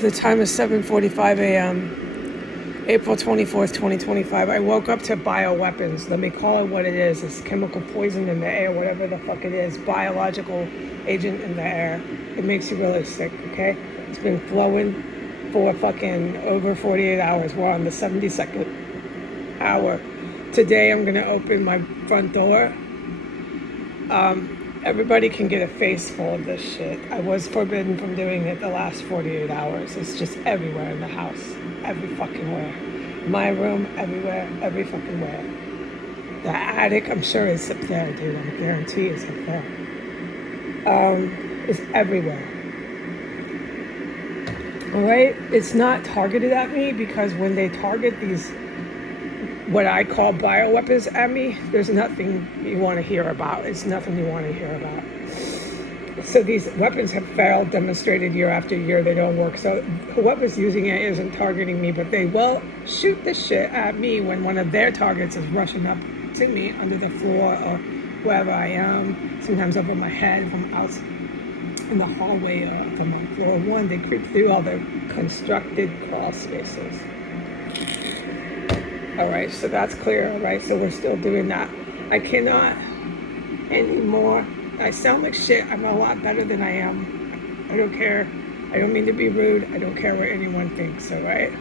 The time is 7:45 a.m. April 24th, 2025. I woke up to bioweapons. Let me call it what it is. It's chemical poison in the air, whatever the fuck it is. Biological agent in the air. It makes you really sick, okay? It's been flowing for fucking over 48 hours. We're on the 72nd hour. Today I'm gonna open my front door. Everybody can get a face full of this shit. I was forbidden from doing it the last 48 hours. It's just everywhere in the house. Every fucking where. My room, everywhere, every fucking where. The attic, I'm sure is up there, dude. I guarantee it's up there. It's everywhere. Alright? It's not targeted at me because when they target these what I call bioweapons at me, there's nothing you want to hear about. It's nothing you want to hear about. So these weapons have failed, demonstrated year after year. They don't work. So whoever's using it isn't targeting me, but they will shoot the shit at me when one of their targets is rushing up to me under the floor or wherever I am. Sometimes over my head, from out in the hallway from floor one. They creep through all the constructed crawl spaces. All right, so that's clear. All right, so we're still doing that. I cannot anymore. I sound like shit. I'm a lot better than I am. I don't care. I don't mean to be rude. I don't care what anyone thinks, all right?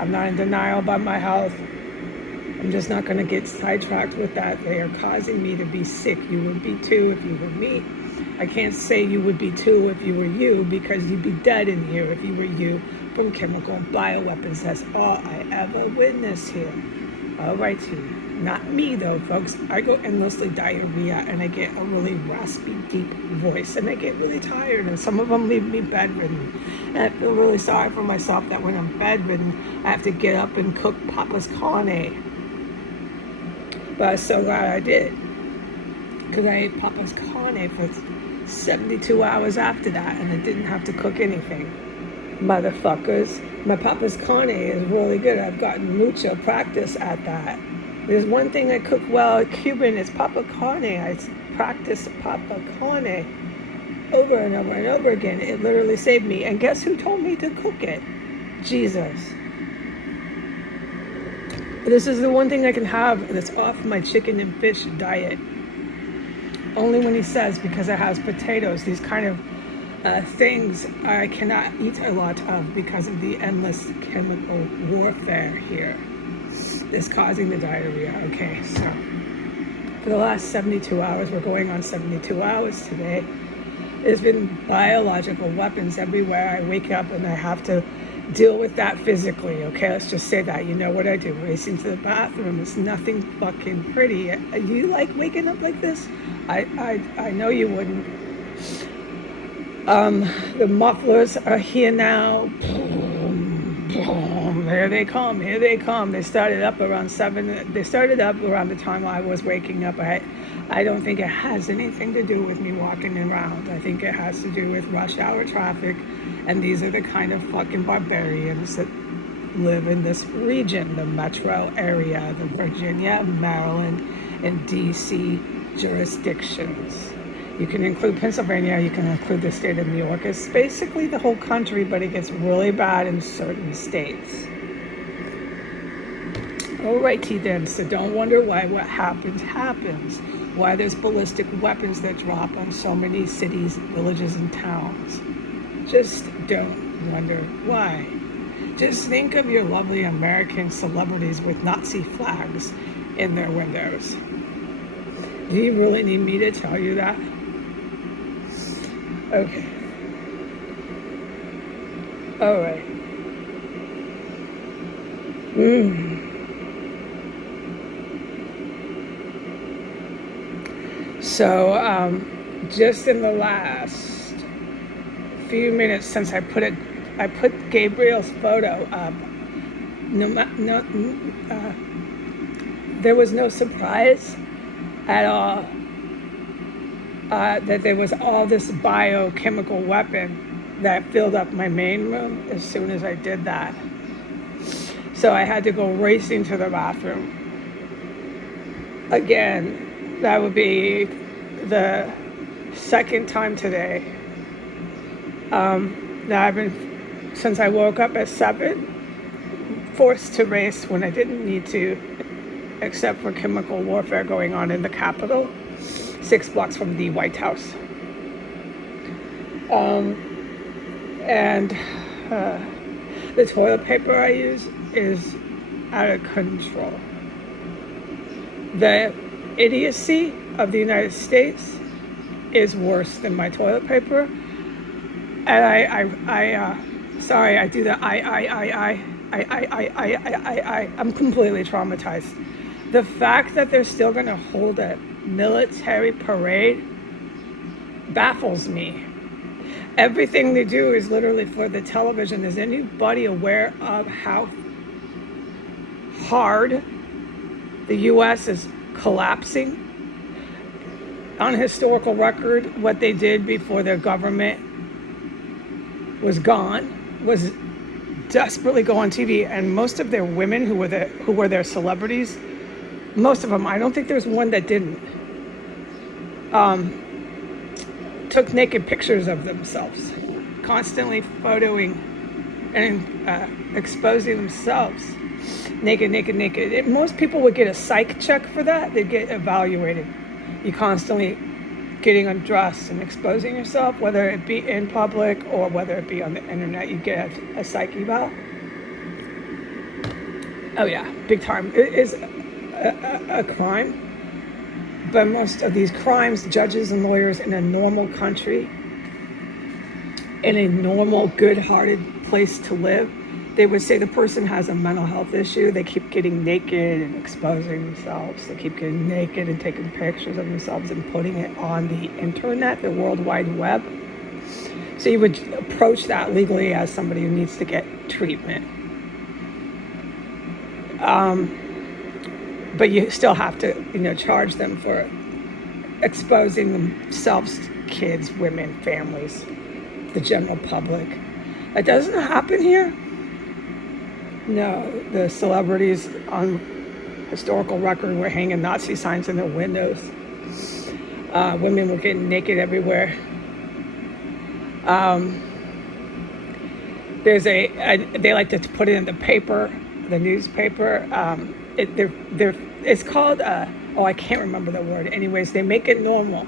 I'm not in denial about my health. I'm just not going to get sidetracked with that. They are causing me to be sick. You would be too if you were me. I can't say you would be too if you were you, because you'd be dead in here if you were you from chemical bioweapons. That's all I ever witnessed here. All right, team. Not me, though, folks. I go endlessly diarrhea, and I get a really raspy, deep voice, and I get really tired, and some of them leave me bedridden. And I feel really sorry for myself that when I'm bedridden, I have to get up and cook Papa's carne. But I'm so glad I did, because I ate Papa's carne for 72 hours after that, and I didn't have to cook anything. Motherfuckers. My Papa's carne is really good. I've gotten mucho practice at that. There's one thing I cook well at Cuban is Papa carne. I practice Papa carne over and over and over again. It literally saved me. And guess who told me to cook it? Jesus. This is the one thing I can have that's off my chicken and fish diet. Only when he says, because it has potatoes, these kind of things I cannot eat a lot of because of the endless chemical warfare here is causing the diarrhea. Okay, so for the last 72 hours, we're going on 72 hours today, there's been biological weapons everywhere. I wake up and I have to deal with that physically. Okay, let's just say that. You know what I do, racing to the bathroom. It's nothing fucking pretty. You like waking up like this? I know you wouldn't. The mufflers are here now. Here they come. Here they come. They started up around 7. They started up around the time I was waking up. I don't think it has anything to do with me walking around. I think it has to do with rush hour traffic. And these are the kind of fucking barbarians that live in this region, the metro area, the Virginia, Maryland, and DC jurisdictions. You can include Pennsylvania, you can include the state of New York. It's basically the whole country, but it gets really bad in certain states. Alrighty then, so don't wonder why what happens happens. Why there's ballistic weapons that drop on so many cities, villages, and towns. Just don't wonder why. Just think of your lovely American celebrities with Nazi flags in their windows. Do you really need me to tell you that? Okay. All right. So, just in the last few minutes since I put Gabriel's photo up, there was no surprise at all that there was all this biochemical weapon that filled up my main room as soon as I did that. So I had to go racing to the bathroom. Again, that would be the second time today that I've been since I woke up at 7, forced to race when I didn't need to, except for chemical warfare going on in the Capitol, 6 blocks from the White House. And the toilet paper I use is out of control. The idiocy of the United States is worse than my toilet paper. And sorry, I do that. I'm completely traumatized. The fact that they're still going to hold a military parade baffles me. Everything they do is literally for the television. Is anybody aware of how hard the U.S. is collapsing? On historical record, what they did before their government was gone was desperately go on TV, and most of their women who were their celebrities, most of them, I don't think there's one that didn't, took naked pictures of themselves, constantly photoing and exposing themselves naked. Most people would get a psych check for that. They'd get evaluated. You constantly getting undressed and exposing yourself, whether it be in public or whether it be on the internet, you get a psych eval. Oh yeah, big time. It is a crime. But most of these crimes, judges and lawyers in a normal country, in a normal, good-hearted place to live, they would say the person has a mental health issue. They keep getting naked and exposing themselves. They keep getting naked and taking pictures of themselves and putting it on the internet, the World Wide Web. So you would approach that legally as somebody who needs to get treatment. But you still have to, charge them for exposing themselves to kids, women, families, the general public. That doesn't happen here. No, the celebrities on historical record were hanging Nazi signs in their windows. Women were getting naked everywhere. They like to put it in the paper, the newspaper. It's called, I can't remember the word. Anyways, they make it normal.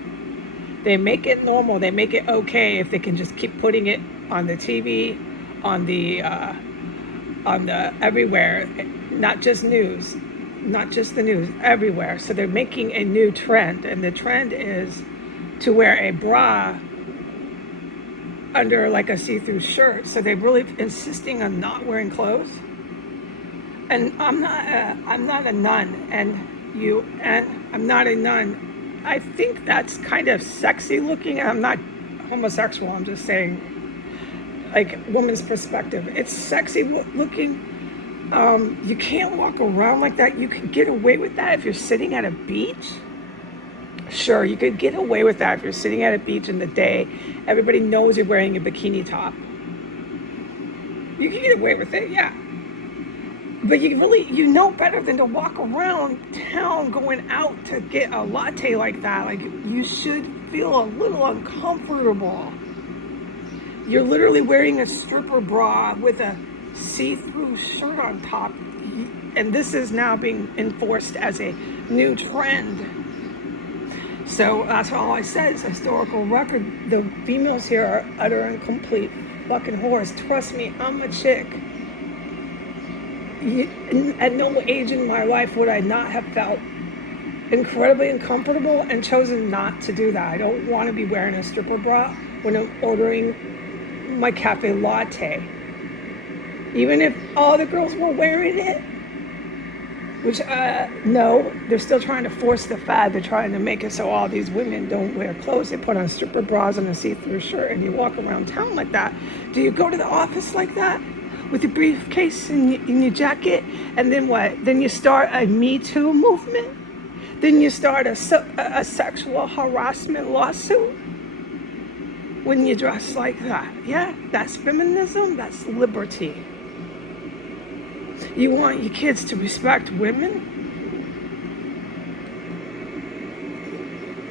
They make it okay if they can just keep putting it on the TV, on the everywhere, not just the news, everywhere. So they're making a new trend, and the trend is to wear a bra under like a see-through shirt. So they're really insisting on not wearing clothes. And I'm not a nun, and I'm not a nun. I think that's kind of sexy looking. I'm not homosexual. I'm just saying, like, woman's perspective. It's sexy looking. You can't walk around like that. You can get away with that if you're sitting at a beach. Sure, you could get away with that if you're sitting at a beach in the day. Everybody knows you're wearing a bikini top. You can get away with it, yeah. But you know better than to walk around town going out to get a latte like that. Like, you should feel a little uncomfortable. You're literally wearing a stripper bra with a see-through shirt on top. And this is now being enforced as a new trend. So that's all I said. It's a historical record. The females here are utter and complete fucking whores. Trust me, I'm a chick. At no age in my life would I not have felt incredibly uncomfortable and chosen not to do that. I don't want to be wearing a stripper bra when I'm ordering my cafe latte. Even if all the girls were wearing it, which, no, they're still trying to force the fad. They're trying to make it so all these women don't wear clothes. They put on stripper bras and a see-through shirt, and you walk around town like that. Do you go to the office like that? With your briefcase and your jacket, and then what? Then you start a Me Too movement? Then you start a sexual harassment lawsuit? When you dress like that? Yeah, that's feminism, that's liberty. You want your kids to respect women?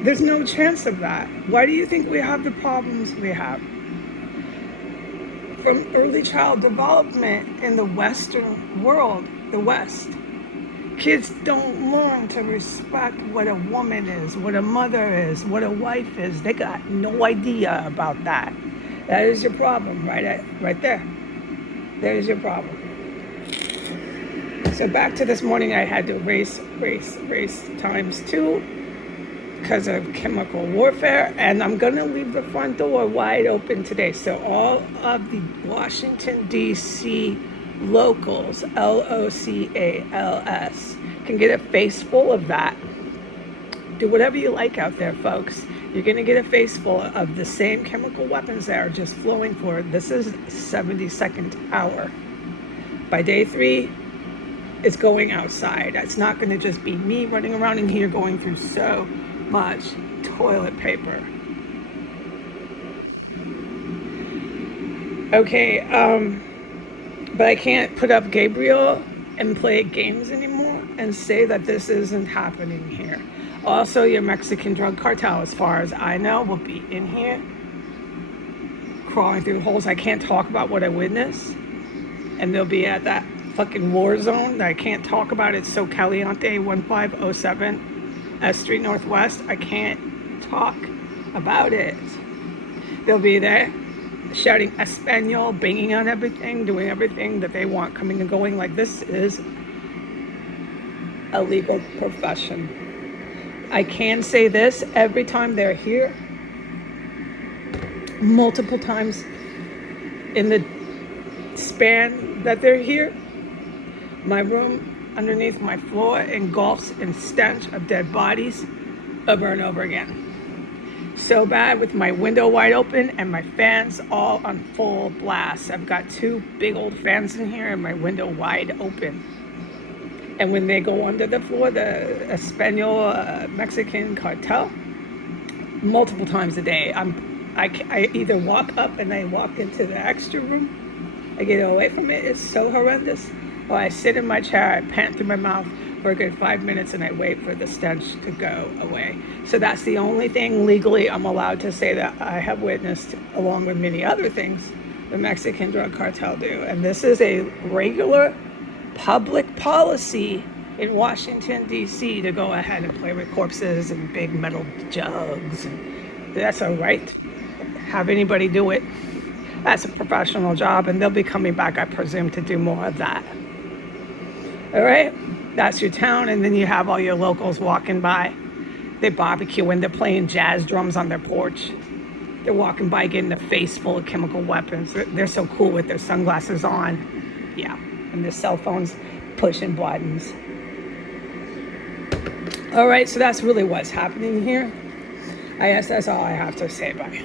There's no chance of that. Why do you think we have the problems we have? from early child development in the Western world, the West. Kids don't learn to respect what a woman is, what a mother is, what a wife is. They got no idea about that. That is your problem, right there. That is your problem. So back to this morning, I had to race times 2 because of chemical warfare, and I'm gonna leave the front door wide open today. So all of the Washington, D.C. locals, LOCALS, can get a face full of that. Do whatever you like out there, folks. You're gonna get a face full of the same chemical weapons that are just flowing forward. This is 72nd hour. By day 3, it's going outside. It's not gonna just be me running around in here going through so much toilet paper. Okay, but I can't put up Gabriel and play games anymore and say that this isn't happening here. Also, your Mexican drug cartel, as far as I know, will be in here crawling through holes. I can't talk about what I witnessed, and they'll be at that fucking war zone that I can't talk about. It's So Caliente 1507 S Street Northwest. I can't talk about it. They'll be there shouting Espanol, banging on everything, doing everything that they want, coming and going. Like, this is a legal profession. I can say this: every time they're here, multiple times in the span that they're here, my room underneath my floor engulfs in stench of dead bodies over and over again. So bad, with my window wide open and my fans all on full blast. I've got 2 big old fans in here and my window wide open. And when they go under the floor, the Espanol Mexican cartel, multiple times a day, I either walk up and I walk into the extra room. I get away from it. It's so horrendous. Or I sit in my chair, I pant through my mouth for a good 5 minutes, and I wait for the stench to go away. So that's the only thing legally I'm allowed to say that I have witnessed, along with many other things the Mexican drug cartel do. And this is a regular public policy in Washington, D.C. to go ahead and play with corpses and big metal jugs. And that's a right. Have anybody do it. That's a professional job, and they'll be coming back, I presume, to do more of that. All right, that's your town, and then you have all your locals walking by. They barbecue and they're playing jazz drums on their porch. They're walking by getting a face full of chemical weapons. They're so cool with their sunglasses on. Yeah, and their cell phones pushing buttons. All right, so that's really what's happening here. I guess that's all I have to say. Bye.